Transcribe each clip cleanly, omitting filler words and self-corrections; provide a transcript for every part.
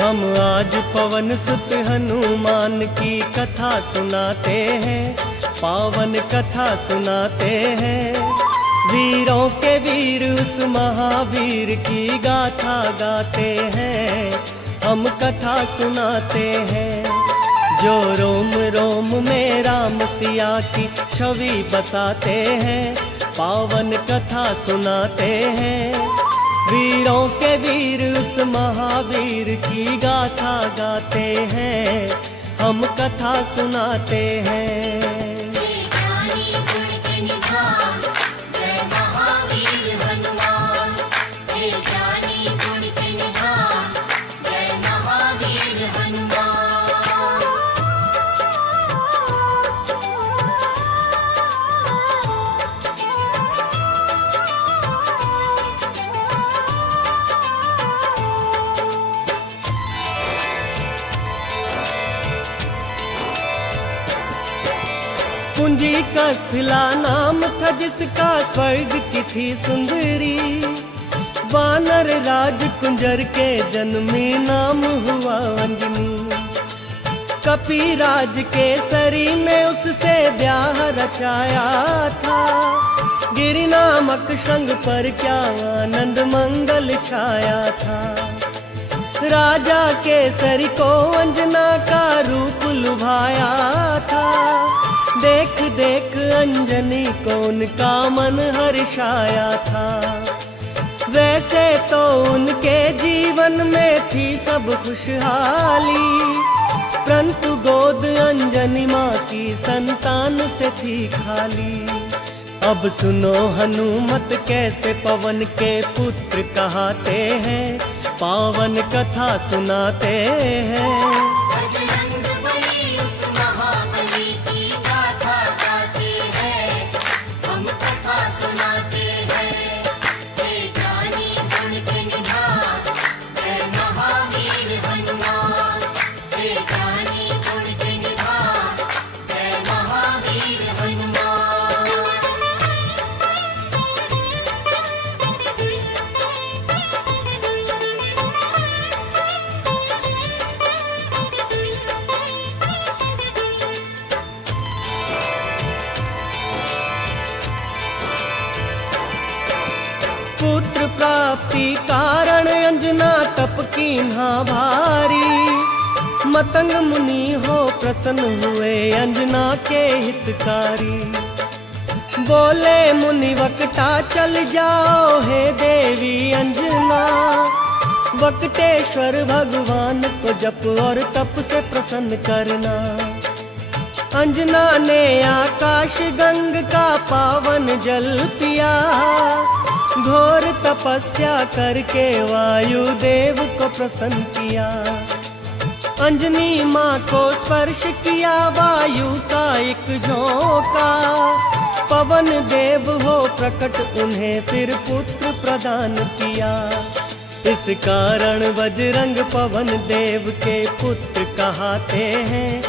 हम आज पवन सुत हनुमान की कथा सुनाते हैं, पावन कथा सुनाते हैं। वीरों के वीर उस महावीर की गाथा गाते हैं, हम कथा सुनाते हैं। जो रोम रोम में राम सिया की छवि बसाते हैं, पावन कथा सुनाते हैं। वीरों के वीर उस महावीर की गाथा गाते हैं, हम कथा सुनाते हैं। कुंजी का स्थिला नाम था जिसका स्वर्ग की थी सुंदरी। वानर राज कुंजर के जन्मी नाम हुआ अंजनी। कपिराज केसरी ने उससे ब्याह रचाया था। गिरि नामक शृंग पर क्या आनंद मंगल छाया था। राजा केसरी को अंजना का रूप लुभाया था। देख देख अंजनी को उनका मन हर्षाया था। वैसे तो उनके जीवन में थी सब खुशहाली, परंतु गोद अंजनी माँ की संतान से थी खाली। अब सुनो हनुमत कैसे पवन के पुत्र कहाते हैं, पावन कथा सुनाते हैं। पुत्र प्राप्ति कारण अंजना तप कीन्हा भारी। मतंग मुनि हो प्रसन्न हुए अंजना के हितकारी। बोले मुनि वक्ता चल जाओ हे देवी अंजना। वक्तेश्वर भगवान को जप और तप से प्रसन्न करना। अंजना ने आकाश गंग का पावन जल पिया। घोर तपस्या करके वायु देव को प्रसन्न किया। अंजनी माँ को स्पर्श किया वायु का एक झोंका। पवन देव हो प्रकट उन्हें फिर पुत्र प्रदान किया। इस कारण बजरंग पवन देव के पुत्र कहाते हैं।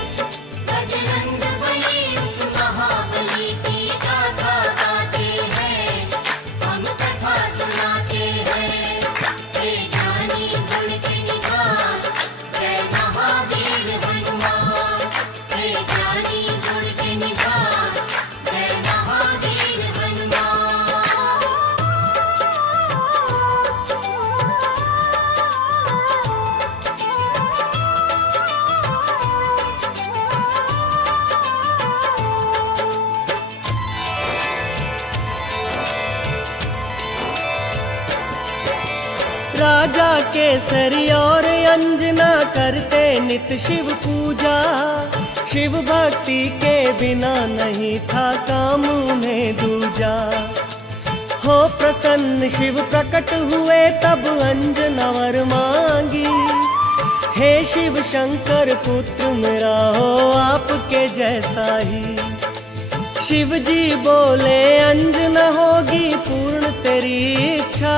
राजा केसरी और अंजना करते नित शिव पूजा। शिव भक्ति के बिना नहीं था काम उन्हें दूजा। हो प्रसन्न शिव प्रकट हुए तब अंजना वर मांगी। हे शिव शंकर पुत्र मेरा हो आपके जैसा ही। शिव जी बोले अंजना होगी पूर्ण तेरी इच्छा।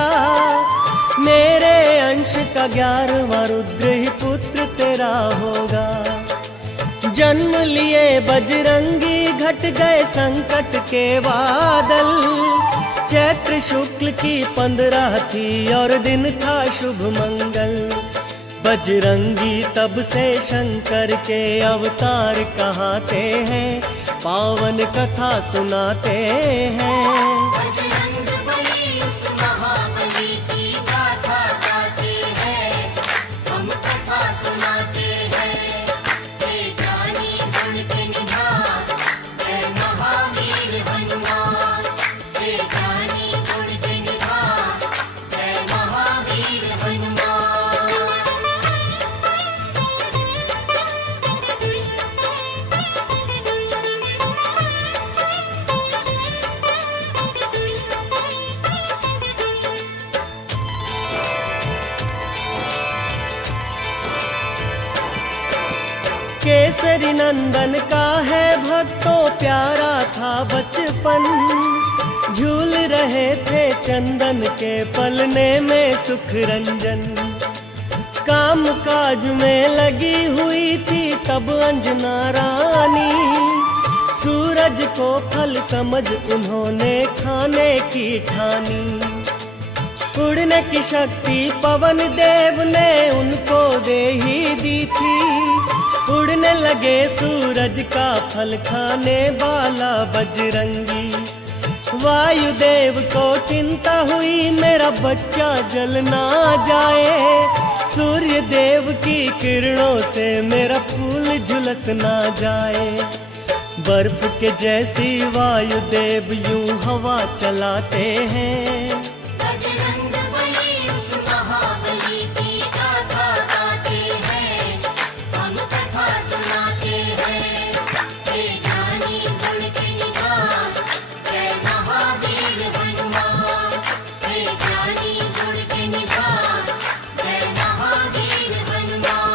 मेरे अंश का 11वां रुद्र ही पुत्र तेरा होगा। जन्म लिए बजरंगी घट गए संकट के बादल। चैत्र शुक्ल की 15 थी और दिन था शुभ मंगल। बजरंगी तब से शंकर के अवतार कहाते हैं, पावन कथा सुनाते हैं। बजरंगबली उस महाबली की गाथा गाते हैं, हम कथा सुनाते हैं। हे ज्ञानी गुण के निधान, हे महावीर हनुमान। हे ज्ञानी गुण के निधान, हे महावीर हनुमान। केसरी नंदन का है भक्तों प्यारा था बचपन, झूल रहे थे चंदन के पलने में सुख रंजन। काम काज में लगी हुई थी तब अंजना रानी, सूरज को फल समझ उन्होंने खाने की ठानी। उड़ने की शक्ति पवन देव ने उनको दे ही दी थी, उड़ने लगे सूरज का फल खाने वाला बजरंगी। वायुदेव को चिंता हुई मेरा बच्चा जल ना जाए, सूर्य देव की किरणों से मेरा फूल झुलस ना जाए। बर्फ के जैसी वायुदेव यूं हवा चलाते हैं, बजरंगबली उस महाबली की गाथा गाते हैं, हम कथा सुनाते हैं। हे ज्ञानी गुण के निधान, हे महावीर हनुमान। हे ज्ञानी गुण के निधान, हे महावीर हनुमान।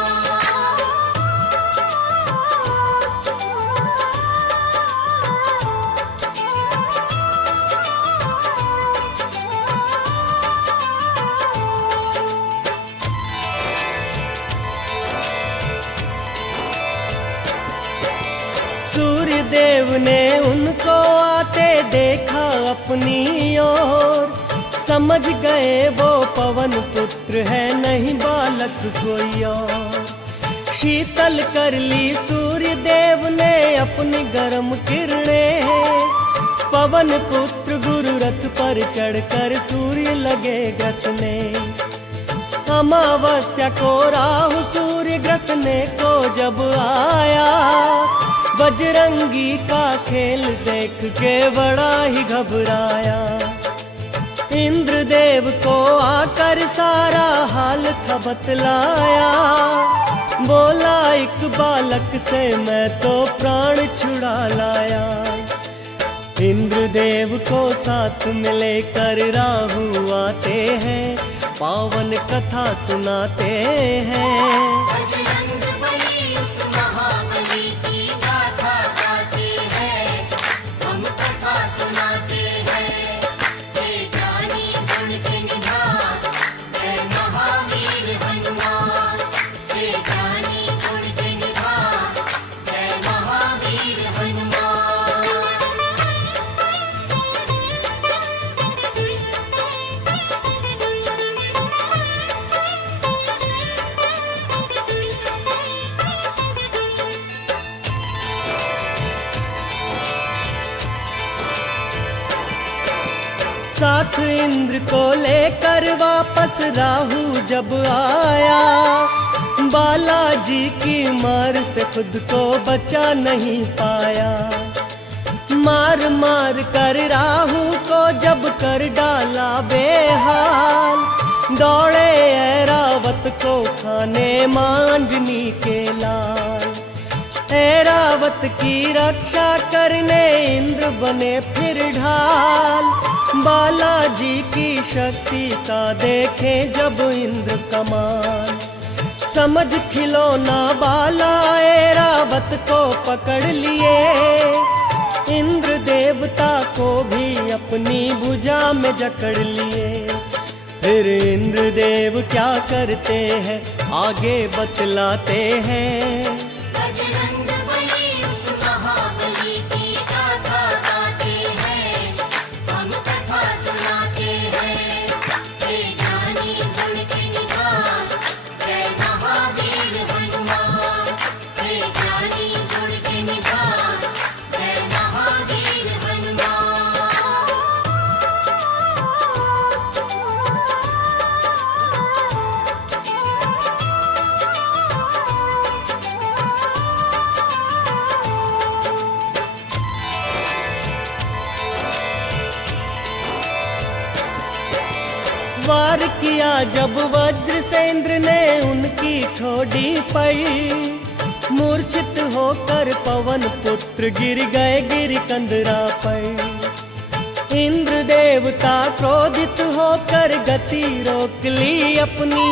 सूर्य देव ने उनको आते देखा अपनी ओर, समझ गए वो पवन पुत्र है नहीं बालक कोई और। शीतल कर ली सूर्य देव ने अपनी गर्म किरणें, पवन पुत्र गुरु रथ पर चढ़कर सूर्य लगे ग्रसने। अमावस्या को राहु सूर्य ग्रसने को जब आया, बजरंगी का खेल देख के बड़ा ही घबराया। इंद्रदेव को आकर सारा हाल था बतलाया, बोला एक बालक से मैं तो प्राण छुड़ा लाया। इंद्रदेव को साथ में लेकर राहु आते हैं, पावन कथा सुनाते हैं। बजरंगबली उस महाबली की गाथा गाते हैं, हम कथा सुनाते हैं। हे ज्ञानी गुण के निधान, हे महावीर हनुमान। हे ज्ञानी गुण के निधान, हे महावीर हनुमान। साथ इंद्र को लेकर वापस राहु जब आया, बालाजी की मार से खुद को बचा नहीं पाया। मार मार कर राहु को जब कर डाला बेहाल, दौड़े ऐरावत को खाने मांजनी के लाल। ऐरावत की रक्षा करने इंद्र बने फिर ढाल, बालाजी की शक्ति का देखें जब इंद्र कमाल। समझ खिलौना बाला ऐरावत को पकड़ लिए, इंद्र देवता को भी अपनी भुजा में जकड़ लिए। फिर इंद्र देव क्या करते हैं आगे बतलाते हैं। बजरंगबली उस महाबली की गाथा गाते हैं, हम कथा सुनाते हैं। हे ज्ञानी गुण के निधान, हे महा दिया जब वज्र से इंद्र ने उनकी ठोड़ी पर, मूर्छित होकर पवन पुत्र गिर गए गिरिकंदरा पर। इंद्र देवता क्रोधित होकर गति रोक ली अपनी,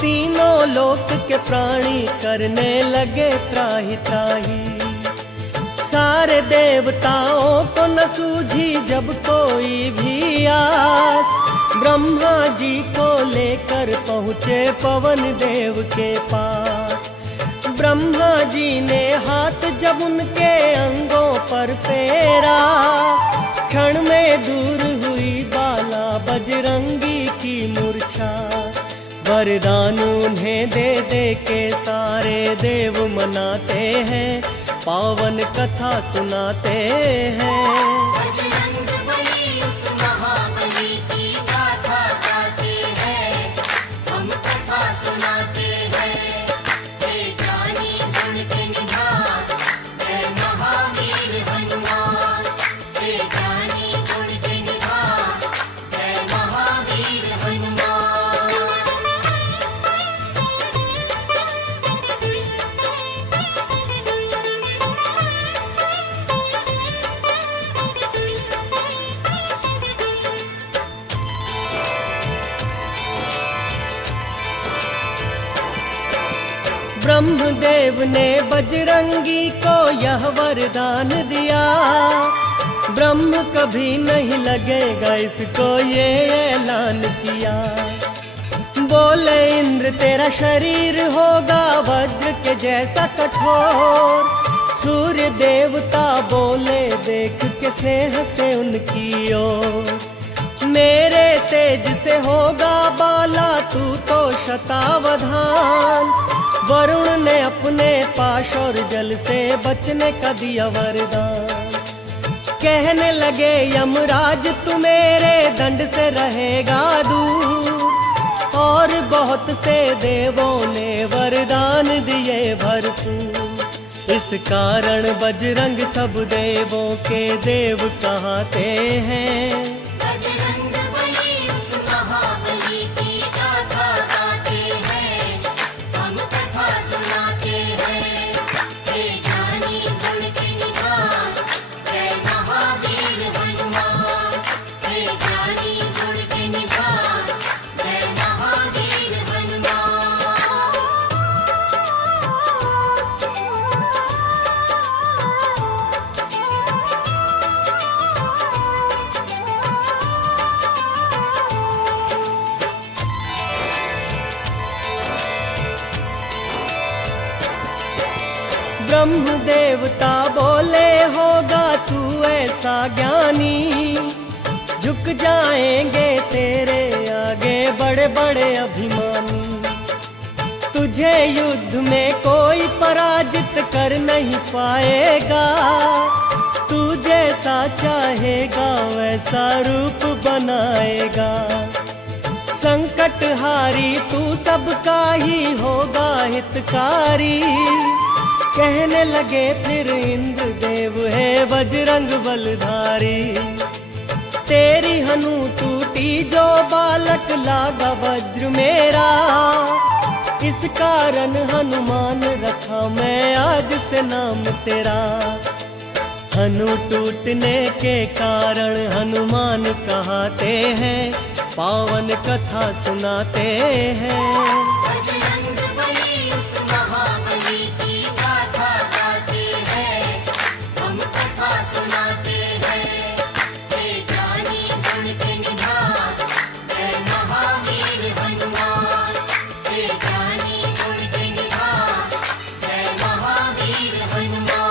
तीनों लोक के प्राणी करने लगे त्राहि त्राहि। सारे देवताओं को न सूझी जब कोई भी आस, ब्रह्मा जी को लेकर पहुँचे पवन देव के पास। ब्रह्मा जी ने हाथ जब उनके अंगों पर फेरा, क्षण में दूर हुई बाला बजरंगी की मूर्छा। वरदान उन्हें दे दे के सारे देव मनाते हैं, पावन कथा सुनाते हैं। बजरंग बली उस महाबली की गाथा गाते हैं, हम कथा सुनाते हैं। हे ज्ञानी गुण के निधान, जय महावीर हनुमान। हे ज्ञानी गुण के निधान, जय महावीर हनुमान। ब्रह्मदेव ने बजरंगी को यह वरदान दिया, ब्रह्म कभी नहीं लगेगा इसको ये ऐलान किया। बोले इंद्र तेरा शरीर होगा वज्र के जैसा कठोर, सूर्य देवता बोले देख के स्नेह से उनकी ओर। मेरे तेज से होगा बाला तू तो शतावधान, वरुण ने अपने पाश और जल से बचने का दिया वरदान। कहने लगे यमराज तू मेरे दंड से रहेगा दूर, और बहुत से देवों ने वरदान दिए भरपूर। इस कारण बजरंग सब देवों के देव कहते हैं। बजरंग बली उस महाबली की गाथा गाते हैं, हम कथा सुनाते हैं। हे ज्ञानी गुण के निधान, जय महावीर हनुमान। हे ज्ञानी गुण के निधान, जय महावीर हनुमान। ब्रह्म देवता बोले होगा तू ऐसा ज्ञानी, झुक जाएंगे तेरे आगे बड़े बड़े अभिमानी। तुझे युद्ध में कोई पराजित कर नहीं पाएगा, तू जैसा चाहेगा वैसा रूप बनाएगा। संकट हारी तू सबका ही होगा हितकारी, कहने लगे फिर इंद्र देव है बजरंग बलधारी। तेरी हनु टूटी जो बालक लागा वज्र मेरा, इस कारण हनुमान रखा मैं आज से नाम तेरा। हनु टूटने के कारण हनुमान कहते हैं, पावन कथा सुनाते हैं। बजरंग बली उस महाबली की गाथा गाते हैं, हम कथा सुनाते हैं। हे ज्ञानी गुण के निधान, जय महावीर हनुमान। हे ज्ञानी गुण के निधान, जय महावीर हनुमान।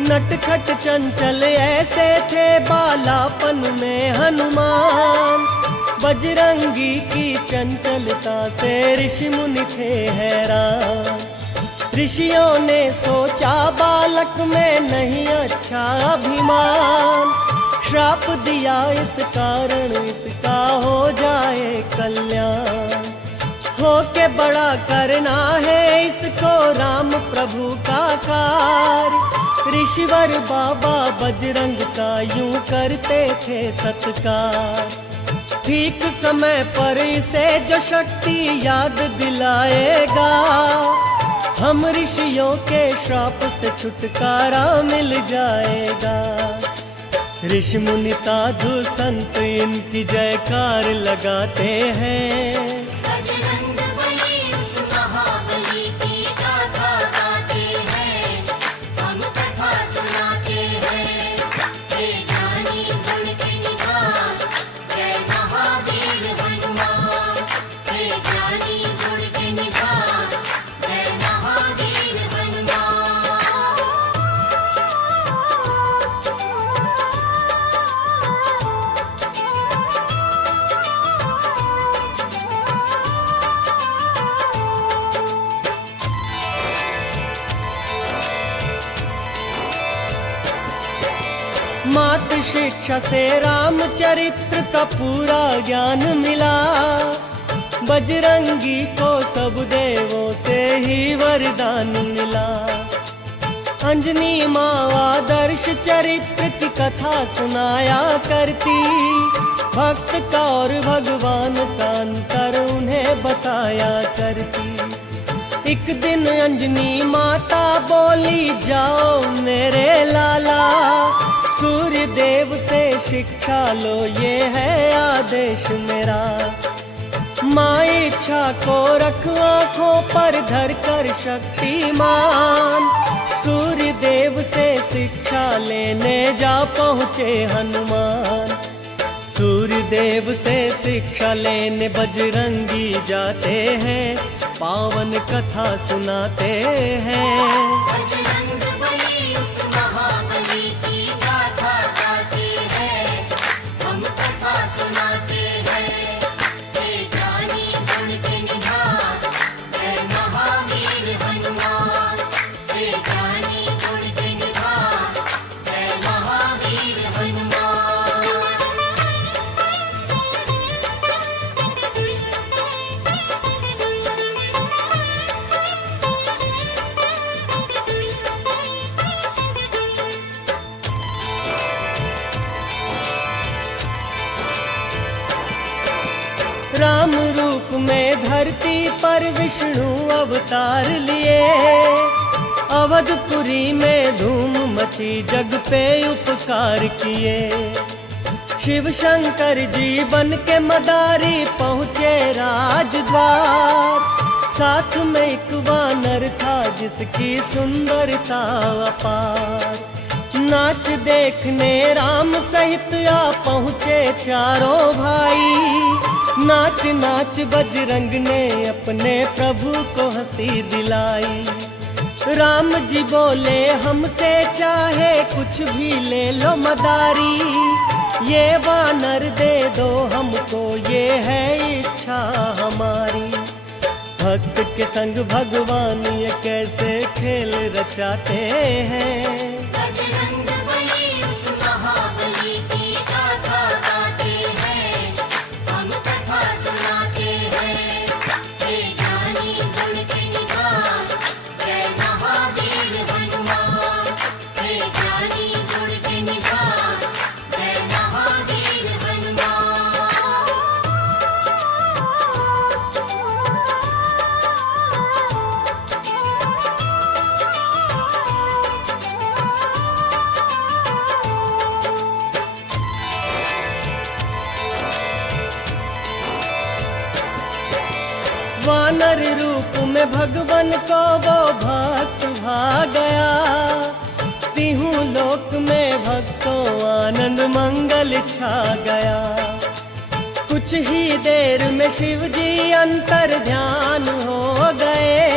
नटखट चंचल ऐसे थे बालापन में हनुमान, बजरंगी की चंचलता से ऋषि मुनि थे हैरान। ऋषियों ने सोचा बालक में नहीं अच्छा अभिमान, श्राप दिया इस कारण इसका हो जाए कल्याण। हो के बड़ा करना है इसको राम प्रभु का कार्य। ऋषिवर बाबा बजरंग का यूं करते थे सत्कार। ठीक समय पर इसे जो शक्ति याद दिलाएगा, हम ऋषियों के श्राप से छुटकारा मिल जाएगा। ऋषि मुनि साधु संत इनकी जयकार लगाते हैं। बजरंग बली उस महाबली की गाथा गाते हैं, हम कथा सुनाते हैं। हे ज्ञानी गुण के निधान, जय महावीर हनुमान। हे ज्ञानी गुण के निधान, जय महावीर हनुमान। मात शिक्षा से रामचरित्र का पूरा ज्ञान मिला। बजरंगी को सब देवों से ही वरदान मिला। अंजनी माँ आदर्श चरित्र की कथा सुनाया करती। भक्त का और भगवान का अंतर उन्हें बताया करती। एक दिन अंजनी माता बोली, जाओ मेरे लाला, सूर्य देव से शिक्षा लो, ये है आदेश मेरा। माँ इच्छा को रख आँखों पर धर कर शक्तिमान। सूर्य देव से शिक्षा लेने जा पहुँचे हनुमान। सूर्य देव से शिक्षा लेने बजरंगी जाते हैं, पावन कथा सुनाते हैं। बजरंग बली उस महाबली की गाथा गाते हैं, हम कथा सुनाते हैं। हे ज्ञानी गुण के निधान, जय महावीर हनुमान। हे ज्ञानी गुण के निधान, जय महावीर हनुमान। राम रूप में धरती पर विष्णु अवतार लिए। अवधपुरी में धूम मची, जग पे उपकार किए। शिव शंकर जी बन के मदारी पहुँचे राजद्वार। साथ में एक वानर था जिसकी सुंदरता अपार। नाच देखने राम सहित आ पहुँचे चारों भाई। नाच नाच बजरंग ने अपने प्रभु को हंसी दिलाई। राम जी बोले, हमसे चाहे कुछ भी ले लो मदारी। ये वानर दे दो हमको, ये है इच्छा हमारी। भक्त के संग भगवान ये कैसे खेल रचाते हैं। बजरंग बली उस महाबली की गाथा गाते हैं, हम कथा सुनाते हैं। हे ज्ञानी गुण के निधान, जय महावीर हनुमान। हे ज्ञानी गुण के निधान, जय महावीर हनुमान। वानर रूप में भगवान को वो भक्त भा गया। तीहू लोक में भक्तों आनंद मंगल छा गया। कुछ ही देर में शिव जी अंतर ध्यान हो गए।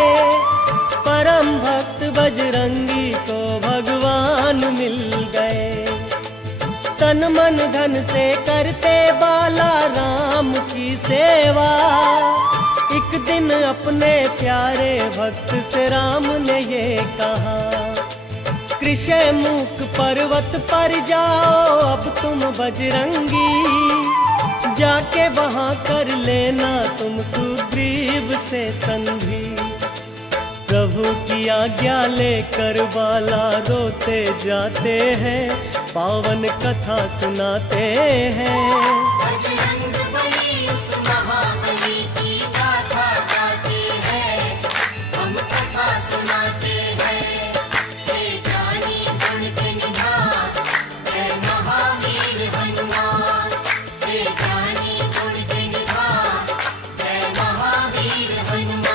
परम भक्त बजरंगी को भगवान मिल गए। तन मन धन से करते बाला राम की सेवा। एक दिन अपने प्यारे भक्त से राम ने ये कहा, कृष्ण मूक पर्वत पर जाओ अब तुम बजरंगी, जाके वहां कर लेना तुम सुग्रीव से संधि। प्रभु की आज्ञा लेकर बाला रोते जाते हैं, पावन कथा सुनाते हैं। बजरंग बली उस महाबली की गाथा गाते हैं, हम कथा सुनाते हैं। हे ज्ञानी गुण के निधान, जय महावीर हनुमान। हे ज्ञानी गुण के निधान, जय महावीर हनुमान।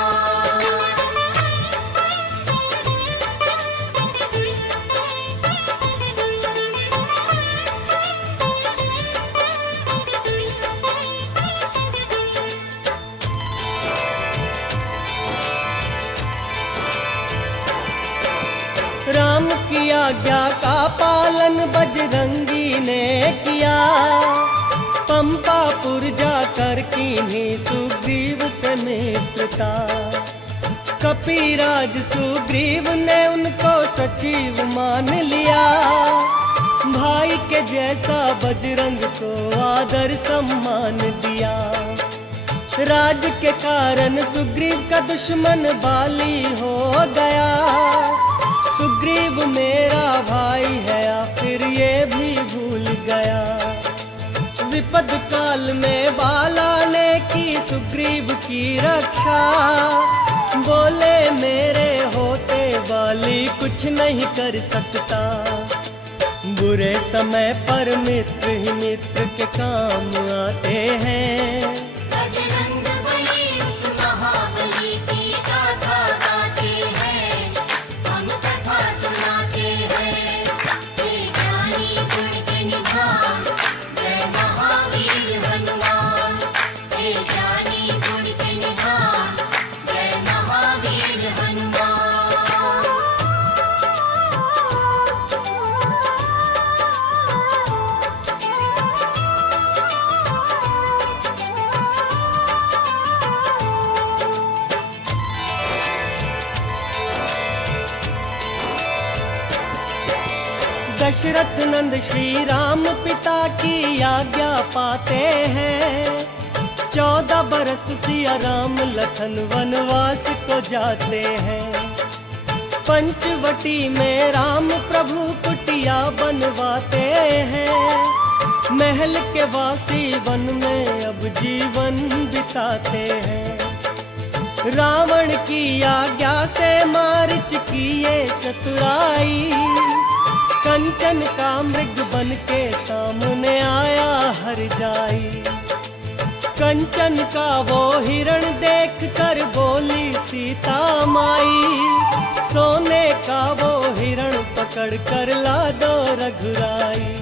राम की आज्ञा का पालन बजरंगी ने किया, पंपापुर जाकर कीन्ही सुग्रीव से मित्रता। कपिराज सुग्रीव ने उनको सचिव मान लिया, भाई के जैसा बजरंग को आदर सम्मान दिया। राज के कारण सुग्रीव का दुश्मन बाली हो गया, सुग्रीव मेरा भाई है आखिर ये भी भूल गया। विपद काल में बाला ने की सुग्रीव की रक्षा, बोले मेरे होते बाली कुछ नहीं कर सकता। बुरे समय पर मित्र ही मित्र के काम आते हैं। बजरंग बली उस महाबली की गाथा गाते हैं, हम कथा सुनाते हैं। हे ज्ञानी गुण के निधान, जय महावीर हनुमान। हे ज्ञानी गुण के निधान, जय महावीर हनुमान। दशरथ नंद श्री राम पिता की आज्ञा पाते हैं, 14 बरस सिया राम लखन वनवास को जाते हैं। पंचवटी में राम प्रभु कुटिया बनवाते हैं, महल के वासी वन में अब जीवन बिताते हैं। रावण की आज्ञा से मारिच किए चतुराई, कंचन का मृग बन के सामने आया हर जाई। कंचन का वो हिरण देख कर बोली सीता माई, सोने का वो हिरण पकड़ कर ला दो रघुराई।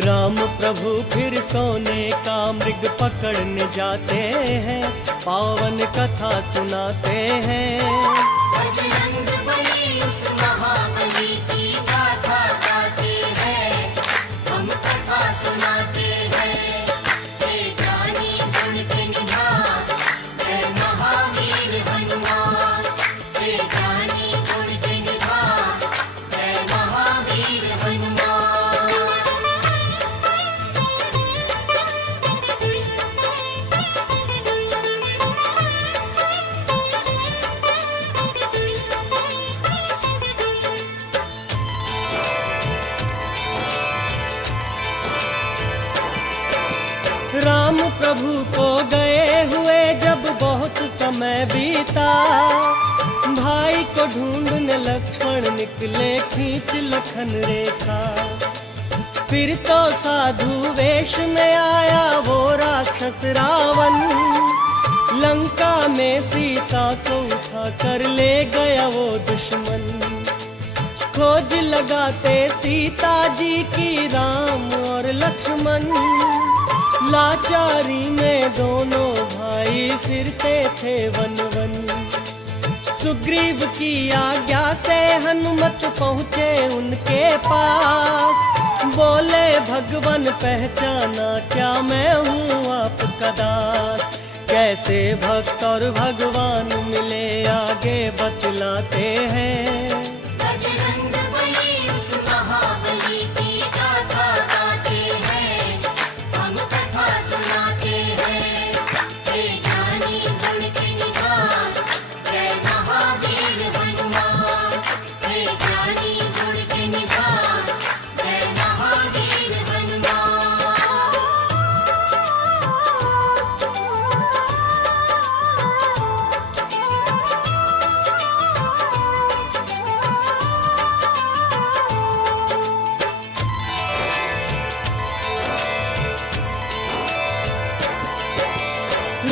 राम प्रभु फिर सोने का मृग पकड़ने जाते हैं, पावन कथा सुनाते हैं। बजरंग बली उस महाबली की गाथा गाते हैं, हम कथा सुनाते हैं। हे ज्ञानी गुण के निधान, जय महावीर हनुमान। हे ज्ञानी गुण के निधान, जय महावीर हनुमान। राम प्रभु को गए हुए जब बहुत समय बीता, भाई को ढूंढने लक्ष्मण निकले खींच लखन रेखा। फिर तो साधु वेश में आया वो राक्षस रावण, लंका में सीता को उठा कर ले गया वो दुश्मन। खोज लगाते सीता जी की राम और लक्ष्मण, लाचारी में दोनों भाई फिरते थे वन वन। सुग्रीव की आज्ञा से हनुमत पहुँचे उनके पास, बोले भगवान पहचाना क्या मैं हूँ आपका दास। कैसे भक्त और भगवान मिले आगे बतलाते हैं। बजरंग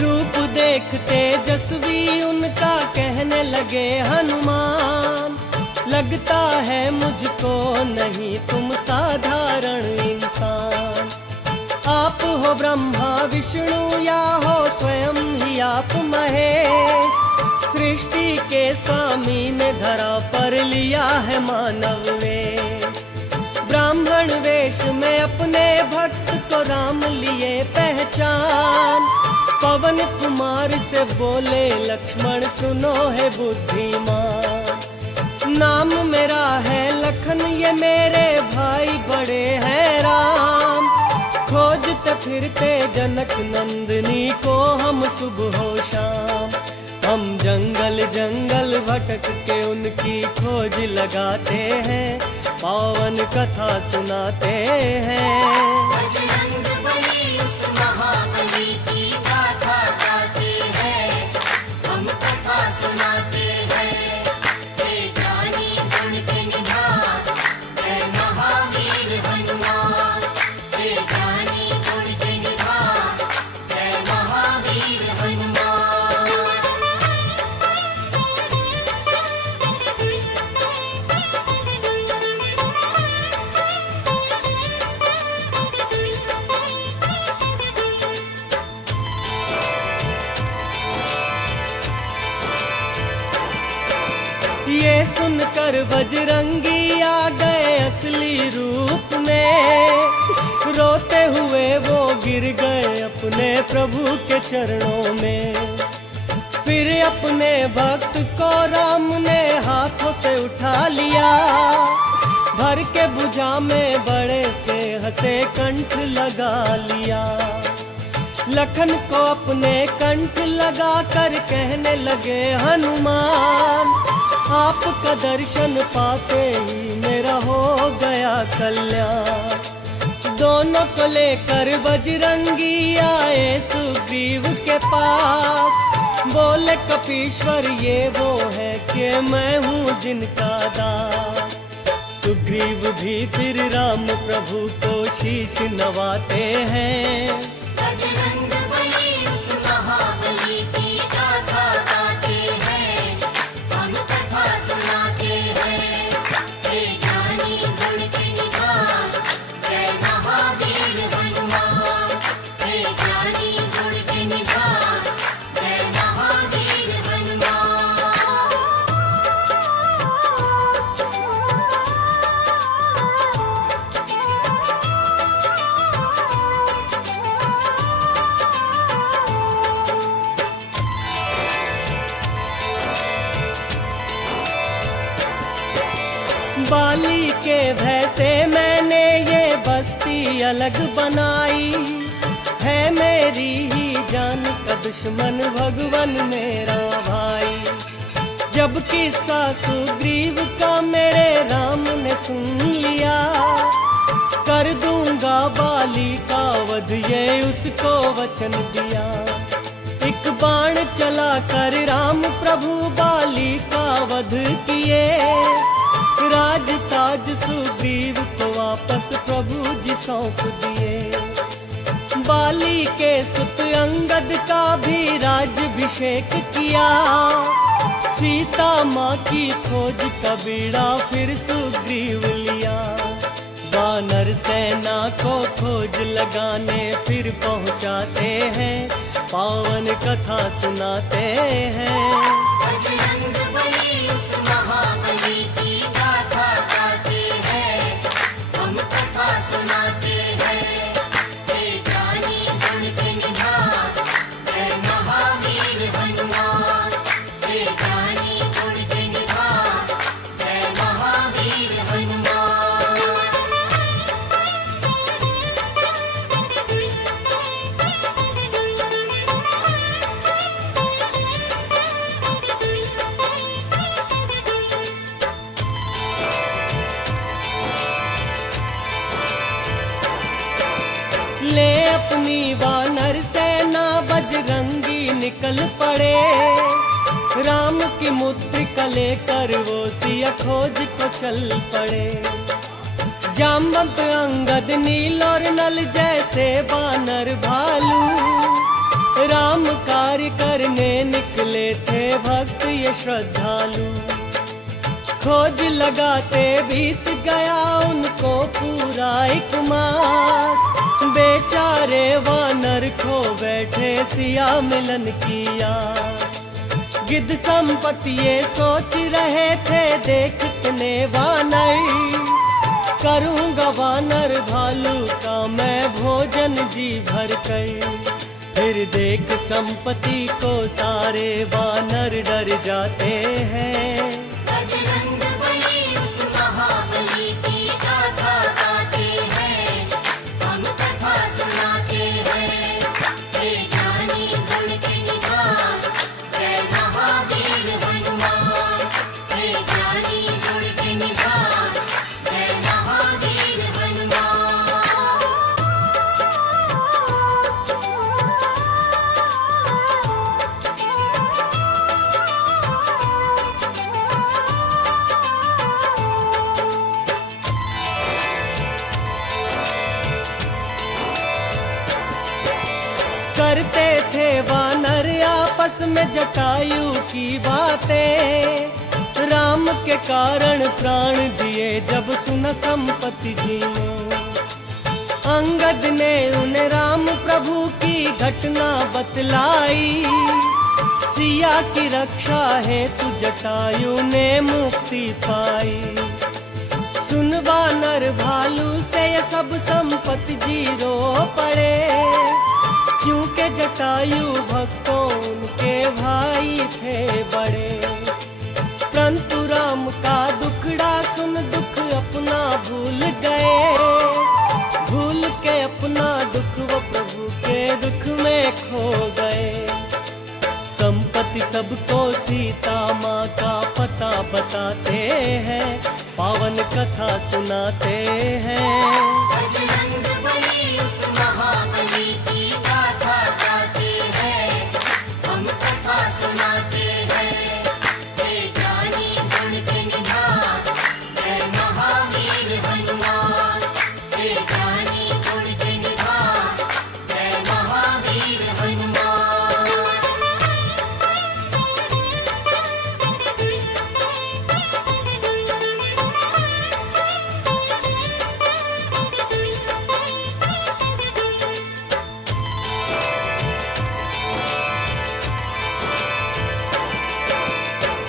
रूप देख तेजस्वी उनका कहने लगे हनुमान, लगता है मुझको नहीं तुम साधारण इंसान। आप हो ब्रह्मा विष्णु या हो स्वयं ही आप महेश, सृष्टि के स्वामी ने धरा पर लिया है मानव वेश। ब्राह्मण वेश में अपने भक्त को राम लिए पहचान, पवन कुमार से बोले लक्ष्मण सुनो है बुद्धिमान। नाम मेरा है लखन ये मेरे भाई बड़े हैं राम, खोजते फिरते जनक नंदनी को हम सुबह हो शाम। हम जंगल जंगल भटक के उनकी खोज लगाते हैं, पावन कथा सुनाते हैं। बजरंग बली उस महाबली की गाथा गाते हैं, हम कथा सुनाते हैं। हे ज्ञानी गुण के निधान, जय महावीर हनुमान। हे ज्ञानी गुण के निधान, जय महावीर हनुमान। ये सुनकर बजरंगी आ गए असली रूप में, रोते हुए वो गिर गए अपने प्रभु के चरणों में। फिर अपने भक्त को राम ने हाथों से उठा लिया, भर के भुजा में बड़े स्नेह से कंठ लगा लिया। लखन को अपने कंठ लगा कर कहने लगे हनुमान, आपका दर्शन पाते ही मेरा हो गया कल्याण। दोनों को लेकर बजरंगी आए सुग्रीव के पास, बोले कपीश्वर ये वो है कि मैं हूँ जिनका दास। सुग्रीव भी फिर राम प्रभु को शीश नवाते हैं। बजरंग बली उस महाबली की गाथा गाते हैं, हम कथा सुनाते हैं। हे ज्ञानी गुण के निधान, जय महावीर हनुमान। हे ज्ञानी गुण के निधान, जय महावीर हनुमान। बाली के भय से मैंने ये बस्ती अलग बनाई, है मेरी ही जान का दुश्मन भगवन मेरा भाई। जब किस्सा सुग्रीव का मेरे राम ने सुन लिया, कर दूंगा बाली का वध ये उसको वचन दिया। एक बाण चला कर राम प्रभु बाली का वध किए, राज ताज सुग्रीव को वापस प्रभु जी सौंप दिए। बाली के सुत अंगद का भी राज्याभिषेक किया, सीता माँ की खोज का बीड़ा फिर सुग्रीव लिया। वानर सेना को खोज लगाने फिर पहुँचाते हैं, पावन कथा सुनाते हैं। बजरंग बली उस महाबली की गाथा गाते हैं, हम कथा सुनाते हैं। हे ज्ञानी गुण के निधान, जय महावीर हनुमान। हे ज्ञानी गुण के निधान, जय महावीर हनुमान। ले अपनी वानर सेना बजरंगी निकल पड़े, राम की मुद्रिका लेकर वो सिया खोज को चल पड़े। जामवंत अंगद नील और नल जैसे वानर भालू, राम कार्य करने निकले थे भक्त ये श्रद्धालु। खोज लगाते बीत गया उनको पूरा 1 मास। बेचारे वानर खो बैठे सिया मिलन की आस। गिद्ध संपत्ति ये सोच रहे थे देखने वानर। करूँगा वानर भालू का मैं भोजन जी भर कर। फिर देख संपत्ति को सारे वानर डर जाते हैं। बजरंगबली उस महाबली की गाथा गाते हैं, हम कथा सुनाते हैं। हे ज्ञानी गुण के निधान, जय महावीर हनुमान। हे ज्ञानी गुण के निधान, जय महावीर हनुमान। करते थे वानर आपस में जटायु की बातें। राम के कारण प्राण दिए जब सुना संपत्ति जी ने। अंगद ने उन्हें राम प्रभु की घटना बतलाई। सिया की रक्षा हेतु जटायु ने मुक्ति पाई। सुन वानर भालू से ये सब संपत्ति जी रो पड़े। क्योंकि जटायु भक्तों उनके भाई थे बड़े। परंतु राम का दुखड़ा सुन दुख अपना भूल गए। भूल के अपना दुख वो प्रभु के दुख में खो गए। संपत्ति सबको सीता माँ का पता बताते हैं, पावन कथा सुनाते हैं। बजरंगबली उस महाबली की गाथा गाते हैं, हम कथा सुनाते हैं। हे ज्ञानी गुण के निधान, जय महावीर हनुमान। हे ज्ञानी गुण के निधान, जय महावीर हनुमान।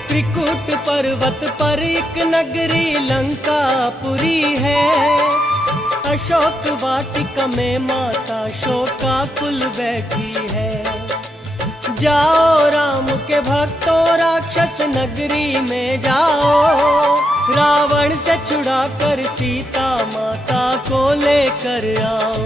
त्रिकुट पर्वत पर एक नगरी लंकापुरी है। अशोक वाटिका में माता शोकाकुल बैठी है। जाओ राम के भक्तों राक्षस नगरी में जाओ। रावण से छुड़ा कर सीता माता को लेकर आओ।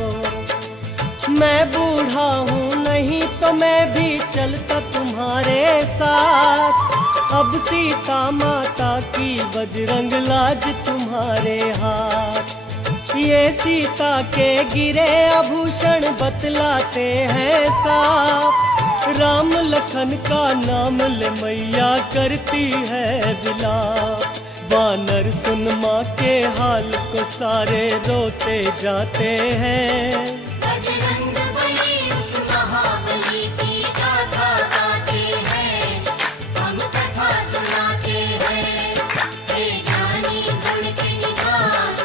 मैं बूढ़ा हूँ नहीं तो मैं भी चलता तुम्हारे साथ। अब सीता माता की बजरंग लाज तुम्हारे हाथ। ये सीता के गिरे आभूषण बतलाते हैं साफ। राम लखन का नाम ले मैया करती है विलाप। वानर सुन माँ के हाल को सारे रोते जाते हैं। बजरंगबली उस महाबली की गाथा गाते हैं, हम कथा सुनाते हैं। हे ज्ञानी गुण के निधान,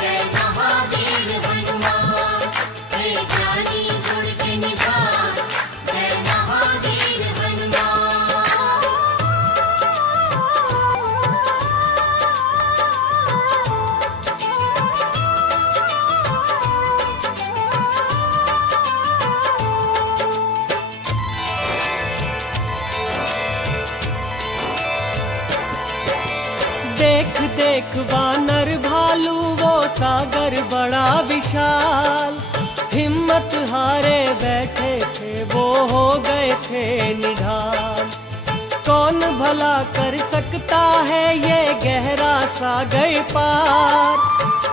जय महावीर हनुमान। हे ज्ञानी गुण के निधान, जय महावीर हनुमान। देख देख वानर भालू वो सागर बड़ा विशाल। हिम्मत हारे बैठे थे वो हो गए थे निढाल। कौन भला कर सकता है ये गहरा सागर पार।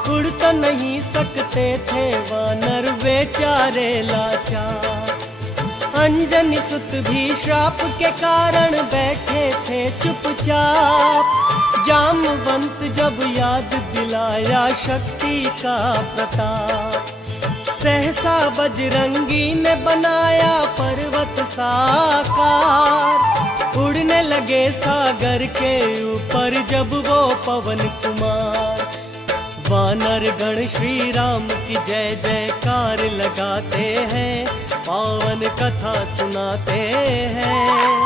उड़ तो नहीं सकते थे वानर बेचारे लाचार। अंजनी सुत भी श्राप के कारण बैठे थे चुपचाप। जामवंत जब याद दिलाया शक्ति का प्रताप। सहसा बजरंगी ने बनाया पर्वत साकार, उड़ने लगे सागर के ऊपर जब वो पवन कुमार। वानर गण श्री राम की जय जयकार लगाते हैं, पावन कथा सुनाते हैं।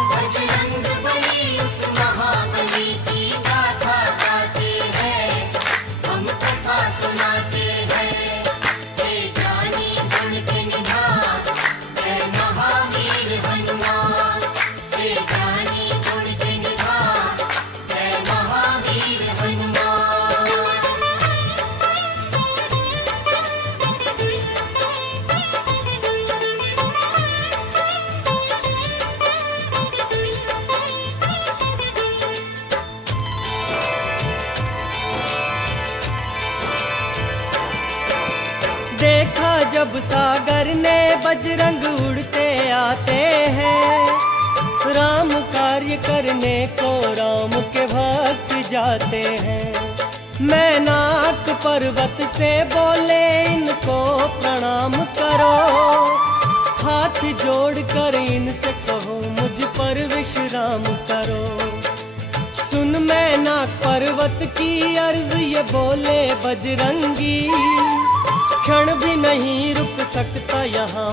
बजरंग बली उस महाबली की गाथा गाते हैं, हम कथा सुनाते हैं। हे ज्ञानी गुण के निधान, जय महावीर हनुमान। हे ज्ञानी गुण के निधान, जय महावीर हनुमान। देखा जब सागर ने बजरंग उड़ते आते हैं, राम कार्य करने को राम के भक्त जाते हैं। मैनाक पर्वत से बोले इनको प्रणाम करो, हाथ जोड़कर इनसे कहो मुझ पर विश्राम करो। सुन मैनाक पर्वत की अर्ज ये बोले बजरंगी, क्षण भी नहीं रुक सकता यहाँ